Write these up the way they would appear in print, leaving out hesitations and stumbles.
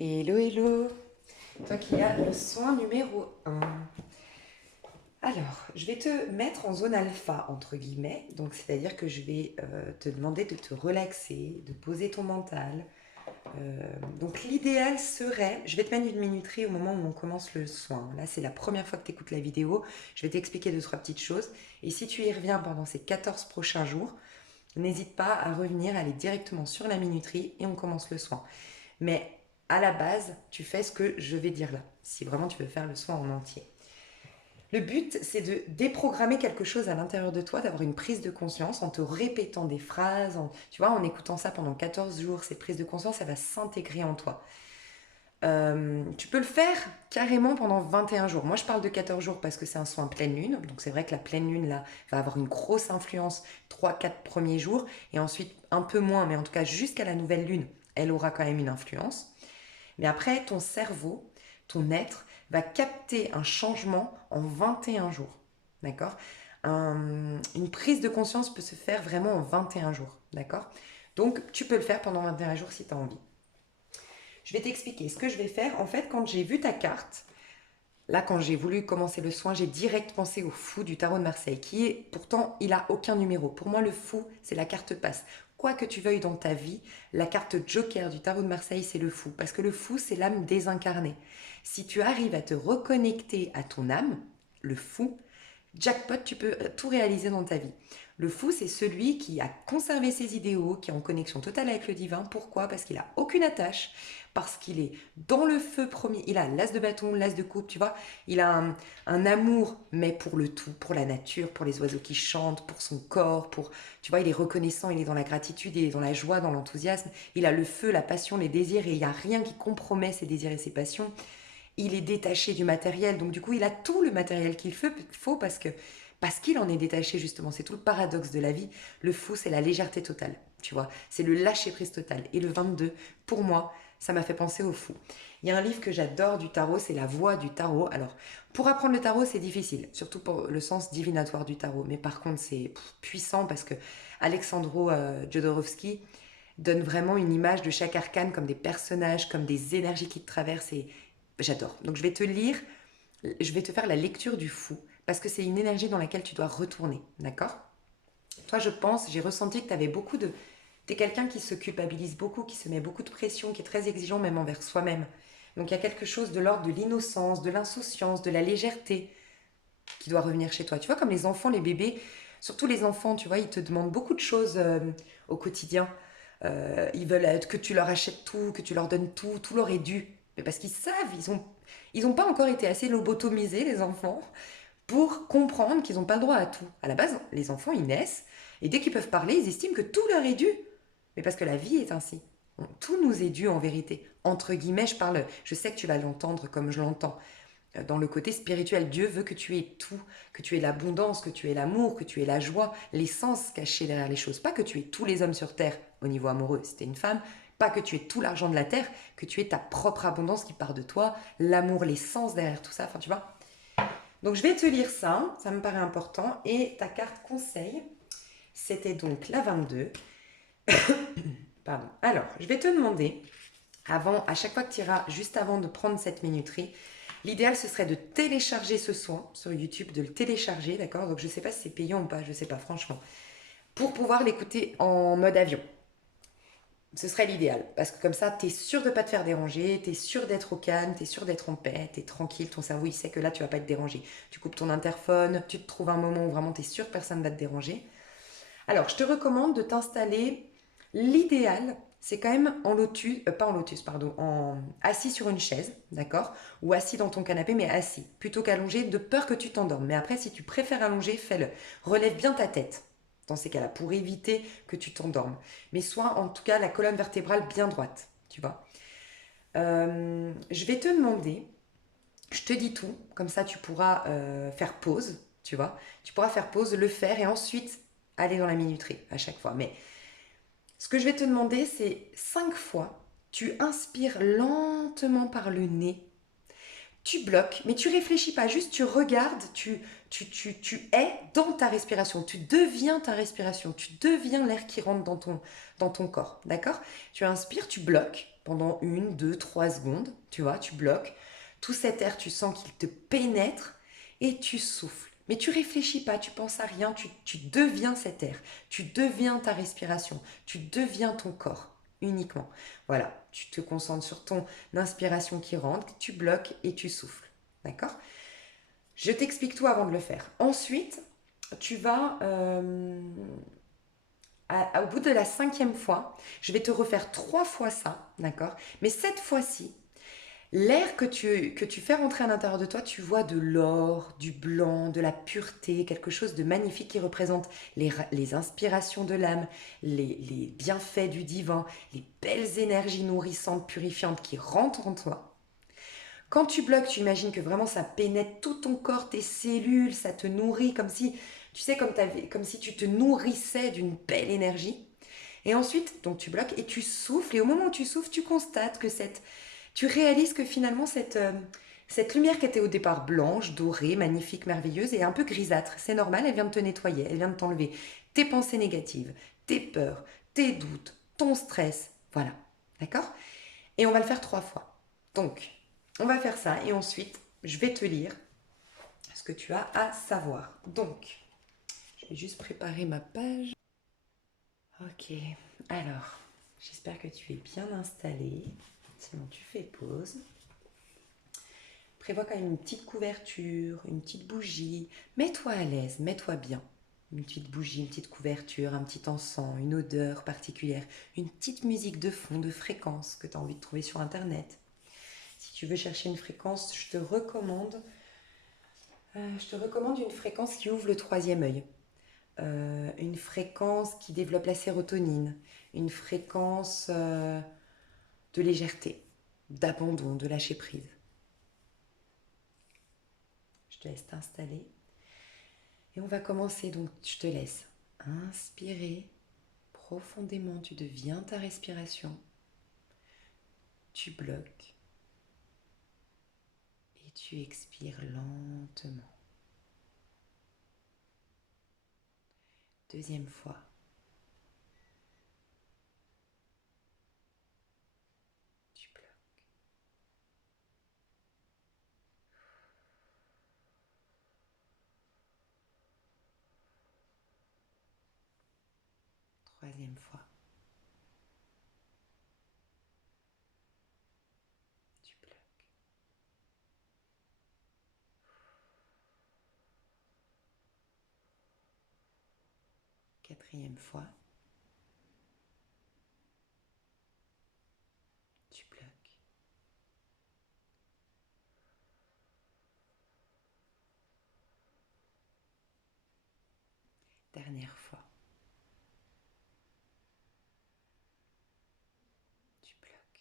Hello, hello. Toi qui as le soin numéro un. Alors, je vais te mettre en zone alpha, entre guillemets. Donc, c'est-à-dire que je vais te demander de te relaxer, de poser ton mental. Donc, l'idéal serait, je vais te mettre une minuterie au moment où on commence le soin. Là, c'est la première fois que tu écoutes la vidéo. Je vais t'expliquer deux, trois petites choses. Et si tu y reviens pendant ces 14 prochains jours, n'hésite pas à revenir, aller directement sur la minuterie et on commence le soin. Mais à la base, tu fais ce que je vais dire là, si vraiment tu veux faire le soin en entier. Le but, c'est de déprogrammer quelque chose à l'intérieur de toi, d'avoir une prise de conscience en te répétant des phrases, tu vois, en écoutant ça pendant 14 jours, cette prise de conscience, elle va s'intégrer en toi. Tu peux le faire carrément pendant 21 jours. Moi, je parle de 14 jours parce que c'est un soin pleine lune. Donc, c'est vrai que la pleine lune, là, va avoir une grosse influence 3-4 premiers jours. Et ensuite, un peu moins, mais en tout cas, jusqu'à la nouvelle lune, elle aura quand même une influence. Mais après, ton cerveau, ton être, va capter un changement en 21 jours. D'accord. Une prise de conscience peut se faire vraiment en 21 jours. D'accord. Donc, tu peux le faire pendant 21 jours si tu as envie. Je vais t'expliquer ce que je vais faire. En fait, quand j'ai vu ta carte, là, quand j'ai voulu commencer le soin, j'ai direct pensé au fou du tarot de Marseille, qui est pourtant, il a aucun numéro. Pour moi, le fou, c'est la carte passe. Quoi que tu veuilles dans ta vie, la carte Joker du tarot de Marseille, c'est le fou. Parce que le fou, c'est l'âme désincarnée. Si tu arrives à te reconnecter à ton âme, le fou, jackpot, tu peux tout réaliser dans ta vie. Le fou, c'est celui qui a conservé ses idéaux, qui est en connexion totale avec le divin. Pourquoi? Parce qu'il a aucune attache, parce qu'il est dans le feu premier. Il a l'as de bâton, l'as de coupe, tu vois. Il a un amour, mais pour le tout, pour la nature, pour les oiseaux qui chantent, pour son corps, pour, tu vois, il est reconnaissant, il est dans la gratitude, il est dans la joie, dans l'enthousiasme. Il a le feu, la passion, les désirs, et il n'y a rien qui compromet ses désirs et ses passions. Il est détaché du matériel, donc du coup il a tout le matériel qu'il faut parce qu'il en est détaché justement. C'est tout le paradoxe de la vie. Le fou, c'est la légèreté totale, tu vois. C'est le lâcher prise total. Et le 22, pour moi, ça m'a fait penser au fou. Il y a un livre que j'adore du tarot, c'est La Voix du tarot. Alors, pour apprendre le tarot, c'est difficile, surtout pour le sens divinatoire du tarot. Mais par contre, c'est puissant parce que Alexandro Jodorowsky donne vraiment une image de chaque arcane comme des personnages, comme des énergies qui te traversent et j'adore. Donc je vais te lire, je vais te faire la lecture du fou parce que c'est une énergie dans laquelle tu dois retourner, d'accord? Toi, je pense, j'ai ressenti que tu avais beaucoup de... Tu es quelqu'un qui se culpabilise beaucoup, qui se met beaucoup de pression, qui est très exigeant même envers soi-même. Donc il y a quelque chose de l'ordre de l'innocence, de l'insouciance, de la légèreté qui doit revenir chez toi. Tu vois, comme les enfants, les bébés, surtout les enfants, tu vois, ils te demandent beaucoup de choses au quotidien. Ils veulent que tu leur achètes tout, que tu leur donnes tout, tout leur est dû. Mais parce qu'ils savent, ils ont pas encore été assez lobotomisés, les enfants, pour comprendre qu'ils n'ont pas le droit à tout. À la base, les enfants, ils naissent, et dès qu'ils peuvent parler, ils estiment que tout leur est dû. Mais parce que la vie est ainsi. Tout nous est dû en vérité. Entre guillemets, je parle, je sais que tu vas l'entendre comme je l'entends. Dans le côté spirituel, Dieu veut que tu aies tout, que tu aies l'abondance, que tu aies l'amour, que tu aies la joie, l'essence cachée derrière les choses. Pas que tu aies tous les hommes sur terre au niveau amoureux, si t'es une femme, pas que tu aies tout l'argent de la terre, que tu aies ta propre abondance qui part de toi, l'amour, l'essence derrière tout ça, enfin tu vois. Donc je vais te lire ça me paraît important. Et ta carte conseil, c'était donc la 22. Pardon. Alors, je vais te demander, avant, à chaque fois que tu iras, juste avant de prendre cette minuterie, l'idéal, ce serait de télécharger ce soin sur YouTube, de le télécharger, d'accord? Donc, je ne sais pas si c'est payant ou pas, je ne sais pas, franchement. Pour pouvoir l'écouter en mode avion. Ce serait l'idéal. Parce que comme ça, tu es sûr de ne pas te faire déranger, tu es sûr d'être au calme, tu es sûr d'être en paix, tu es tranquille, ton cerveau, il sait que là, tu vas pas être dérangé. Tu coupes ton interphone, tu te trouves un moment où vraiment tu es sûr que personne ne va te déranger. Alors, je te recommande de t'installer. L'idéal, c'est quand même en lotus, pas en lotus, pardon, en assis sur une chaise, d'accord? Ou assis dans ton canapé, mais assis, plutôt qu'allongé, de peur que tu t'endormes. Mais après, si tu préfères allonger, fais-le. Relève bien ta tête dans ces cas-là, pour éviter que tu t'endormes. Mais sois en tout cas la colonne vertébrale bien droite, tu vois. Je vais te demander, je te dis tout, comme ça tu pourras faire pause, tu vois. Tu pourras faire pause, le faire et ensuite aller dans la minuterie à chaque fois. Mais ce que je vais te demander, c'est 5 fois, tu inspires lentement par le nez, tu bloques, mais tu réfléchis pas, juste tu regardes, tu es dans ta respiration, tu deviens ta respiration, tu deviens l'air qui rentre dans ton corps, d'accord? Tu inspires, tu bloques pendant 1, 2, 3 secondes, tu vois, tu bloques. Tout cet air, tu sens qu'il te pénètre et tu souffles. Mais tu réfléchis pas, tu penses à rien, tu deviens cet air, tu deviens ta respiration, tu deviens ton corps uniquement. Voilà, tu te concentres sur ton inspiration qui rentre, tu bloques et tu souffles. D'accord? Je t'explique tout avant de le faire. Ensuite, tu vas, au bout de la 5e fois, je vais te refaire 3 fois ça, d'accord? Mais cette fois-ci, l'air que tu fais rentrer à l'intérieur de toi, tu vois de l'or, du blanc, de la pureté, quelque chose de magnifique qui représente les inspirations de l'âme, les bienfaits du divin, les belles énergies nourrissantes, purifiantes qui rentrent en toi. Quand tu bloques, tu imagines que vraiment ça pénètre tout ton corps, tes cellules, ça te nourrit comme si, tu sais, comme si tu te nourrissais d'une belle énergie. Et ensuite, donc tu bloques et tu souffles. Et au moment où tu souffles, tu constates que tu réalises que finalement cette lumière qui était au départ blanche, dorée, magnifique, merveilleuse, est un peu grisâtre. C'est normal, elle vient de te nettoyer, elle vient de t'enlever tes pensées négatives, tes peurs, tes doutes, ton stress. Voilà. D'accord? Et on va le faire 3 fois. Donc, on va faire ça et ensuite, je vais te lire ce que tu as à savoir. Donc, je vais juste préparer ma page. Ok, alors, j'espère que tu es bien installé. Sinon, tu fais pause. Prévois quand même une petite couverture, une petite bougie. Mets-toi à l'aise, mets-toi bien. Une petite bougie, une petite couverture, un petit encens, une odeur particulière, une petite musique de fond, de fréquence que tu as envie de trouver sur Internet. Si tu veux chercher une fréquence, je te recommande une fréquence qui ouvre le troisième œil. Une fréquence qui développe la sérotonine. Une fréquence de légèreté, d'abandon, de lâcher prise. Je te laisse t'installer. Et on va commencer, donc je te laisse inspirer profondément. Tu deviens ta respiration. Tu bloques. Et tu expires lentement. 2e fois. Tu bloques. 3e fois. Tu bloques. 4e fois. Tu bloques. 1re fois. Tu bloques.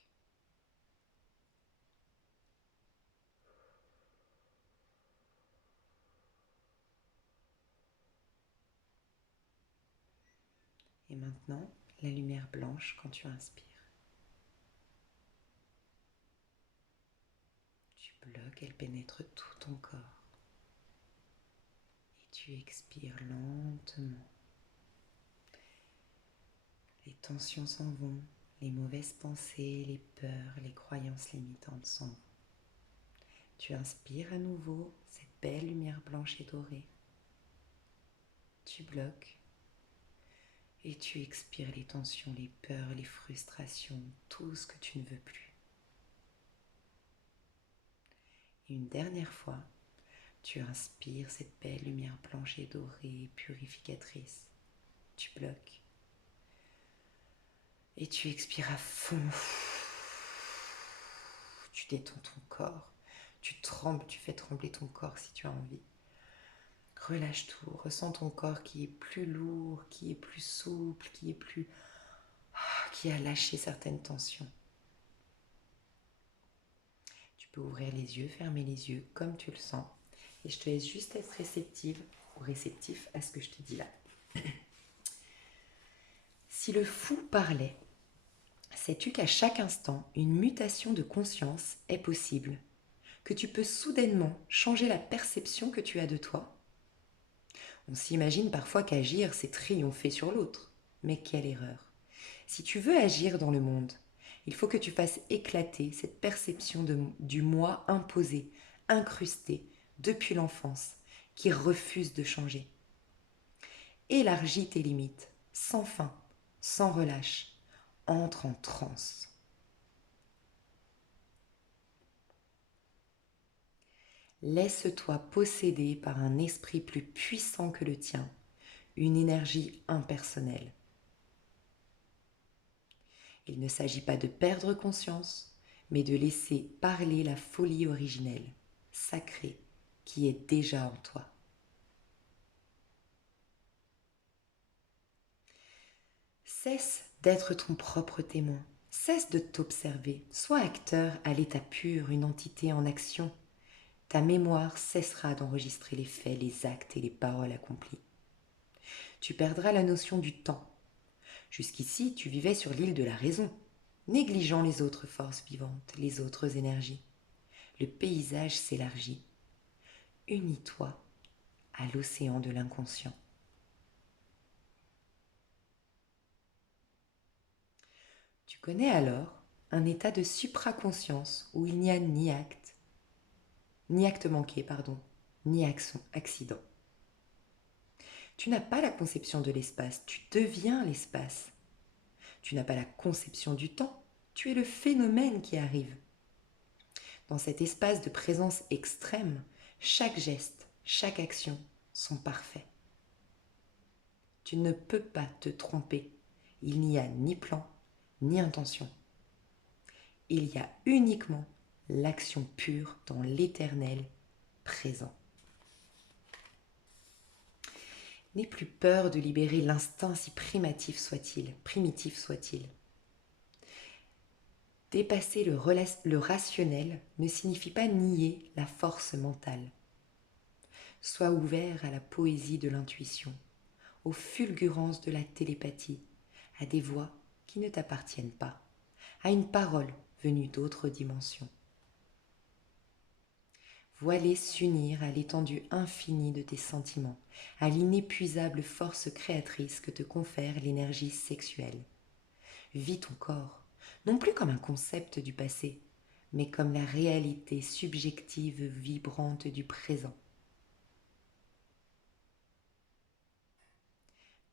Et maintenant, la lumière blanche quand tu inspires. Tu bloques, elle pénètre tout ton corps. Et tu expires lentement. Les tensions s'en vont, les mauvaises pensées, les peurs, les croyances limitantes s'en vont. Tu inspires à nouveau cette belle lumière blanche et dorée. Tu bloques et tu expires les tensions, les peurs, les frustrations, tout ce que tu ne veux plus. Et une dernière fois, tu inspires cette belle lumière blanche et dorée, purificatrice. Tu bloques et tu expires à fond. Tu détends ton corps. Tu trembles, tu fais trembler ton corps si tu as envie. Relâche tout, ressens ton corps qui est plus lourd, qui est plus souple, qui a lâché certaines tensions. Tu peux ouvrir les yeux, fermer les yeux comme tu le sens. Et je te laisse juste être réceptive ou réceptif à ce que je te dis là. Si le fou parlait, sais-tu qu'à chaque instant, une mutation de conscience est possible? Que tu peux soudainement changer la perception que tu as de toi? On s'imagine parfois qu'agir, c'est triompher sur l'autre. Mais quelle erreur! Si tu veux agir dans le monde, Il faut que tu fasses éclater cette perception du moi imposé, incrusté depuis l'enfance, qui refuse de changer. Élargis tes limites, sans fin, sans relâche. Entre en transe. Laisse-toi posséder par un esprit plus puissant que le tien, une énergie impersonnelle. Il ne s'agit pas de perdre conscience, mais de laisser parler la folie originelle, sacrée, qui est déjà en toi. Cesse d'être ton propre témoin. Cesse de t'observer. Sois acteur à l'état pur, une entité en action. Ta mémoire cessera d'enregistrer les faits, les actes et les paroles accomplies. Tu perdras la notion du temps. Jusqu'ici, tu vivais sur l'île de la raison, négligeant les autres forces vivantes, les autres énergies. Le paysage s'élargit. Unis-toi à l'océan de l'inconscient. Tu connais alors un état de supraconscience où il n'y a ni acte manqué, ni accident. Tu n'as pas la conception de l'espace, tu deviens l'espace. Tu n'as pas la conception du temps, tu es le phénomène qui arrive. Dans cet espace de présence extrême, chaque geste, chaque action sont parfaits. Tu ne peux pas te tromper. Il n'y a ni plan, ni intention. Il y a uniquement l'action pure dans l'éternel présent. N'aie plus peur de libérer l'instinct si primitif soit-il. Dépasser le rationnel ne signifie pas nier la force mentale. Sois ouvert à la poésie de l'intuition, aux fulgurances de la télépathie, à des voix qui ne t'appartiennent pas, à une parole venue d'autres dimensions. Vois-les s'unir à l'étendue infinie de tes sentiments, à l'inépuisable force créatrice que te confère l'énergie sexuelle. Vis ton corps, non plus comme un concept du passé, mais comme la réalité subjective vibrante du présent.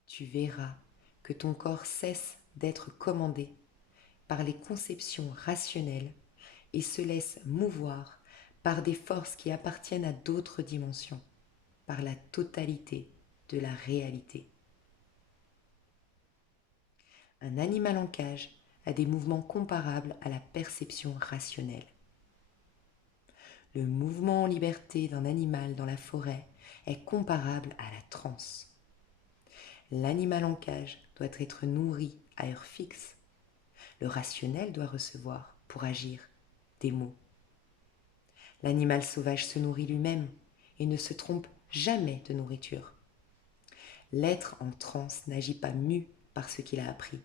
Tu verras que ton corps cesse d'être commandé par les conceptions rationnelles et se laisse mouvoir par des forces qui appartiennent à d'autres dimensions, par la totalité de la réalité. Un animal en cage a des mouvements comparables à la perception rationnelle. Le mouvement en liberté d'un animal dans la forêt est comparable à la transe. L'animal en cage doit être nourri à heure fixe. Le rationnel doit recevoir, pour agir, des mots. L'animal sauvage se nourrit lui-même et ne se trompe jamais de nourriture. L'être en transe n'agit pas mu par ce qu'il a appris,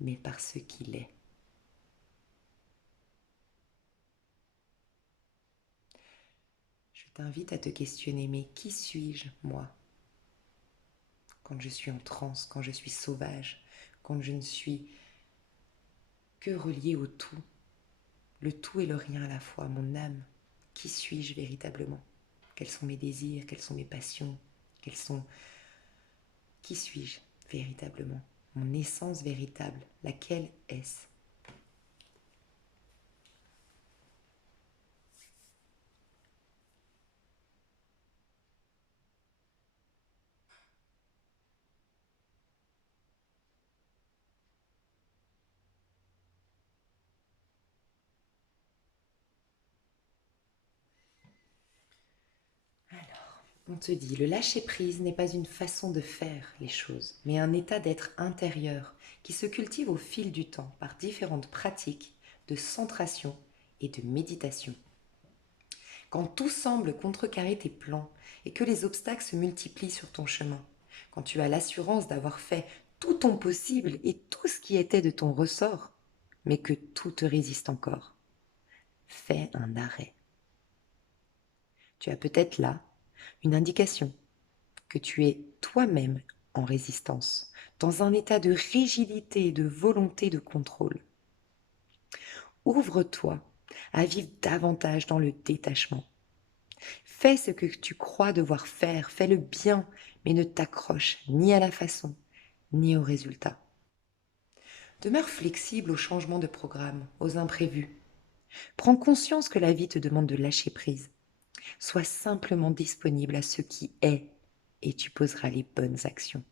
mais par ce qu'il est. Je t'invite à te questionner, mais qui suis-je, moi? Quand je suis en transe, quand je suis sauvage, quand je ne suis que relié au tout, le tout et le rien à la fois, mon âme. Qui suis-je véritablement? Quels sont mes désirs? Quelles sont mes passions? Qui suis-je véritablement? Mon essence véritable, laquelle est-ce? Alors, on te dit, le lâcher-prise n'est pas une façon de faire les choses, mais un état d'être intérieur qui se cultive au fil du temps par différentes pratiques de centration et de méditation. Quand tout semble contrecarrer tes plans et que les obstacles se multiplient sur ton chemin, quand tu as l'assurance d'avoir fait tout ton possible et tout ce qui était de ton ressort, mais que tout te résiste encore, fais un arrêt. Tu as peut-être là une indication que tu es toi-même en résistance, dans un état de rigidité et de volonté de contrôle. Ouvre-toi à vivre davantage dans le détachement. Fais ce que tu crois devoir faire, fais-le bien, mais ne t'accroche ni à la façon, ni au résultat. Demeure flexible aux changements de programme, aux imprévus. Prends conscience que la vie te demande de lâcher prise. Sois simplement disponible à ce qui est et tu poseras les bonnes actions.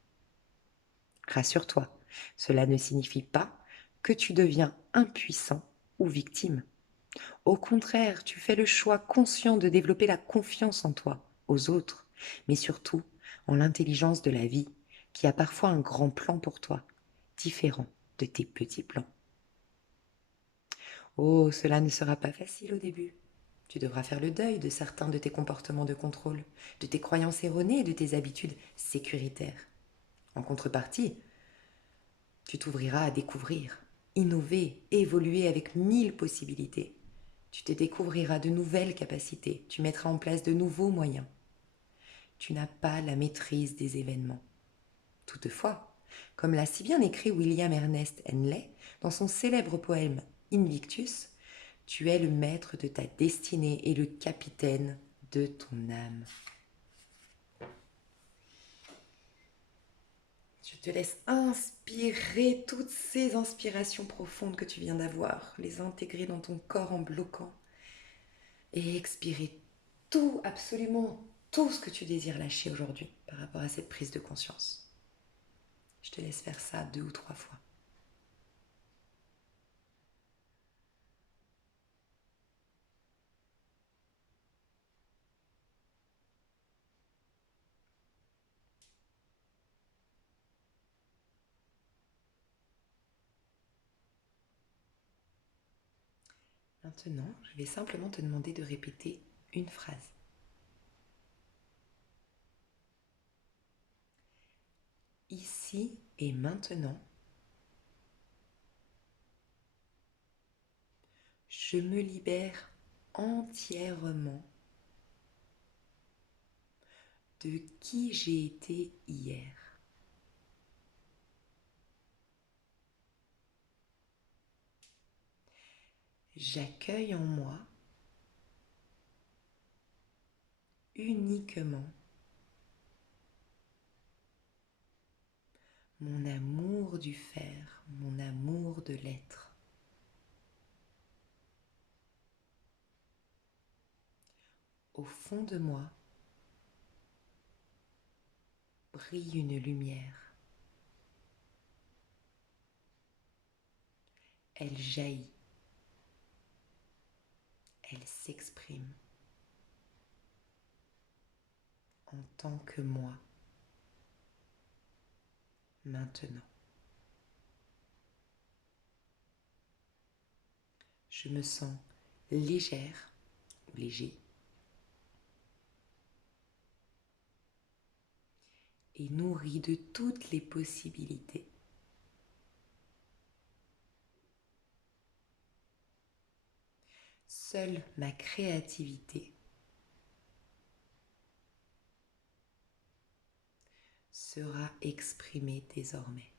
Rassure-toi, cela ne signifie pas que tu deviens impuissant ou victime. Au contraire, tu fais le choix conscient de développer la confiance en toi, aux autres, mais surtout en l'intelligence de la vie qui a parfois un grand plan pour toi, différent de tes petits plans. Oh, cela ne sera pas facile au début. Tu devras faire le deuil de certains de tes comportements de contrôle, de tes croyances erronées et de tes habitudes sécuritaires. En contrepartie, tu t'ouvriras à découvrir, innover, évoluer avec 1000 possibilités. Tu te découvriras de nouvelles capacités, tu mettras en place de nouveaux moyens. Tu n'as pas la maîtrise des événements. Toutefois, comme l'a si bien écrit William Ernest Henley dans son célèbre poème Invictus, tu es le maître de ta destinée et le capitaine de ton âme. Je te laisse inspirer toutes ces inspirations profondes que tu viens d'avoir, les intégrer dans ton corps en bloquant et expirer tout, absolument tout ce que tu désires lâcher aujourd'hui par rapport à cette prise de conscience. Je te laisse faire ça 2 ou 3 fois. Maintenant, je vais simplement te demander de répéter une phrase. Ici et maintenant, je me libère entièrement de qui j'ai été hier. J'accueille en moi uniquement mon amour du faire, mon amour de l'être. Au fond de moi brille une lumière. Elle jaillit. Elle s'exprime en tant que moi, maintenant. Je me sens légère ou léger et nourri de toutes les possibilités. Seule ma créativité sera exprimée désormais.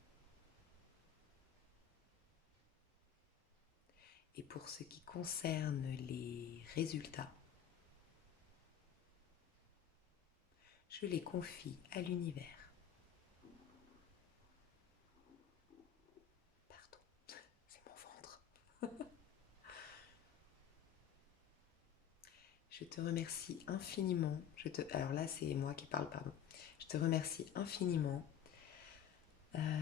Et pour ce qui concerne les résultats, je les confie à l'univers. Pardon, c'est mon ventre. Je te remercie infiniment. Alors là, c'est moi qui parle, pardon. Je te remercie infiniment.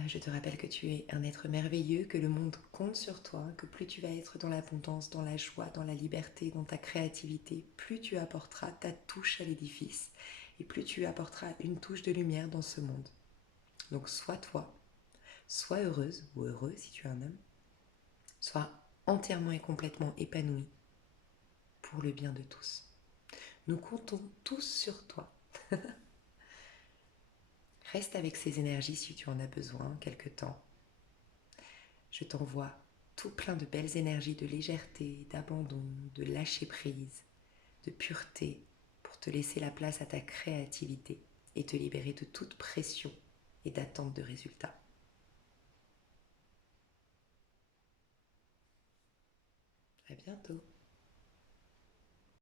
Je te rappelle que tu es un être merveilleux, que le monde compte sur toi, que plus tu vas être dans l'abondance, dans la joie, dans la liberté, dans ta créativité, plus tu apporteras ta touche à l'édifice et plus tu apporteras une touche de lumière dans ce monde. Donc sois toi, sois heureuse ou heureux si tu es un homme, sois entièrement et complètement épanoui pour le bien de tous. Nous comptons tous sur toi. Reste avec ces énergies si tu en as besoin, quelque temps. Je t'envoie tout plein de belles énergies de légèreté, d'abandon, de lâcher prise, de pureté, pour te laisser la place à ta créativité et te libérer de toute pression et d'attente de résultats. À bientôt.